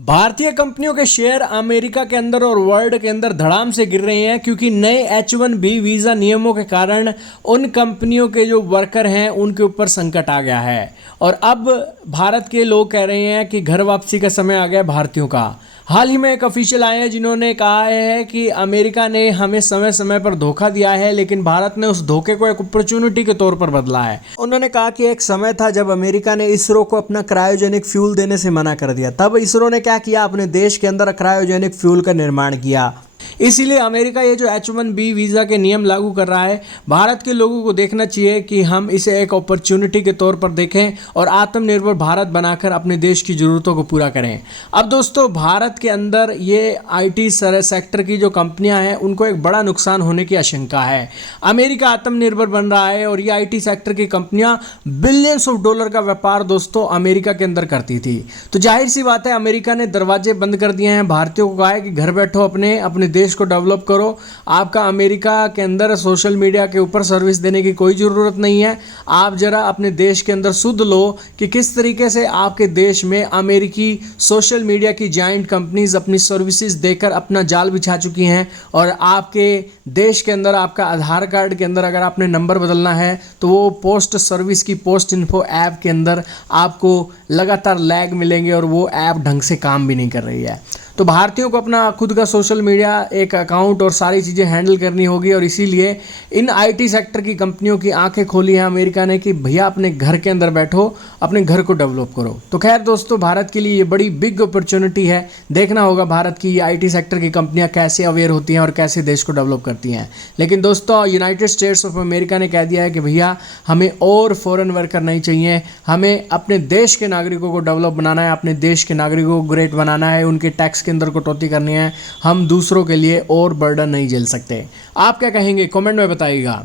भारतीय कंपनियों के शेयर अमेरिका के अंदर और वर्ल्ड के अंदर धड़ाम से गिर रहे हैं क्योंकि नए H1B वीज़ा नियमों के कारण उन कंपनियों के जो वर्कर हैं उनके ऊपर संकट आ गया है। और अब भारत के लोग कह रहे हैं कि घर वापसी का समय आ गया भारतीयों का। हाल ही में एक ऑफिशियल आए हैं जिन्होंने कहा है कि अमेरिका ने हमें समय समय पर धोखा दिया है, लेकिन भारत ने उस धोखे को एक अपॉर्चुनिटी के तौर पर बदला है। उन्होंने कहा कि एक समय था जब अमेरिका ने इसरो को अपना क्रायोजेनिक फ्यूल देने से मना कर दिया। तब इसरो ने क्या किया, अपने देश के अंदर क्रायोजेनिक फ्यूल का निर्माण किया। इसीलिए अमेरिका ये जो H1B वीज़ा के नियम लागू कर रहा है, भारत के लोगों को देखना चाहिए कि हम इसे एक अपॉर्चुनिटी के तौर पर देखें और आत्मनिर्भर भारत बनाकर अपने देश की ज़रूरतों को पूरा करें। अब दोस्तों, भारत के अंदर ये IT सेक्टर की जो कंपनियां हैं उनको एक बड़ा नुकसान होने की आशंका है। अमेरिका आत्मनिर्भर बन रहा है और ये IT सेक्टर की कंपनियां बिलियंस ऑफ डॉलर का व्यापार दोस्तों अमेरिका के अंदर करती थी। तो जाहिर सी बात है, अमेरिका ने दरवाजे बंद कर दिए हैं। भारतीयों को कहा है कि घर बैठो, अपने देश को डेवलप करो। आपका अमेरिका के अंदर सोशल मीडिया के ऊपर सर्विस देने की कोई ज़रूरत नहीं है। आप जरा अपने देश के अंदर सुध लो कि किस तरीके से आपके देश में अमेरिकी सोशल मीडिया की जाइंट कंपनीज अपनी सर्विसेज देकर अपना जाल बिछा चुकी हैं। और आपके देश के अंदर आपका आधार कार्ड के अंदर अगर आपने नंबर बदलना है तो वो पोस्ट सर्विस की पोस्ट इन्फो ऐप के अंदर आपको लगातार लैग मिलेंगे और वो ऐप ढंग से काम भी नहीं कर रही है। तो भारतीयों को अपना खुद का सोशल मीडिया एक अकाउंट और सारी चीज़ें हैंडल करनी होगी। और इसीलिए इन IT सेक्टर की कंपनियों की आंखें खोली हैं अमेरिका ने कि भैया अपने घर के अंदर बैठो, अपने घर को डेवलप करो। तो खैर दोस्तों, भारत के लिए ये बड़ी बिग अपॉर्चुनिटी है। देखना होगा भारत की ये IT सेक्टर की कंपनियां कैसे अवेयर होती हैं और कैसे देश को डेवलप करती हैं। लेकिन दोस्तों, यूनाइटेड स्टेट्स ऑफ अमेरिका ने कह दिया है कि भैया हमें और फॉरेन वर्कर नहीं चाहिए, हमें अपने देश के नागरिकों को डेवलप बनाना है, अपने देश के नागरिकों को ग्रेट बनाना है, उनके टैक्स के अंदर कटौती करनी है। हम दूसरों के लिए और बर्डन नहीं झेल सकते। आप क्या कहेंगे, कमेंट में बताइएगा।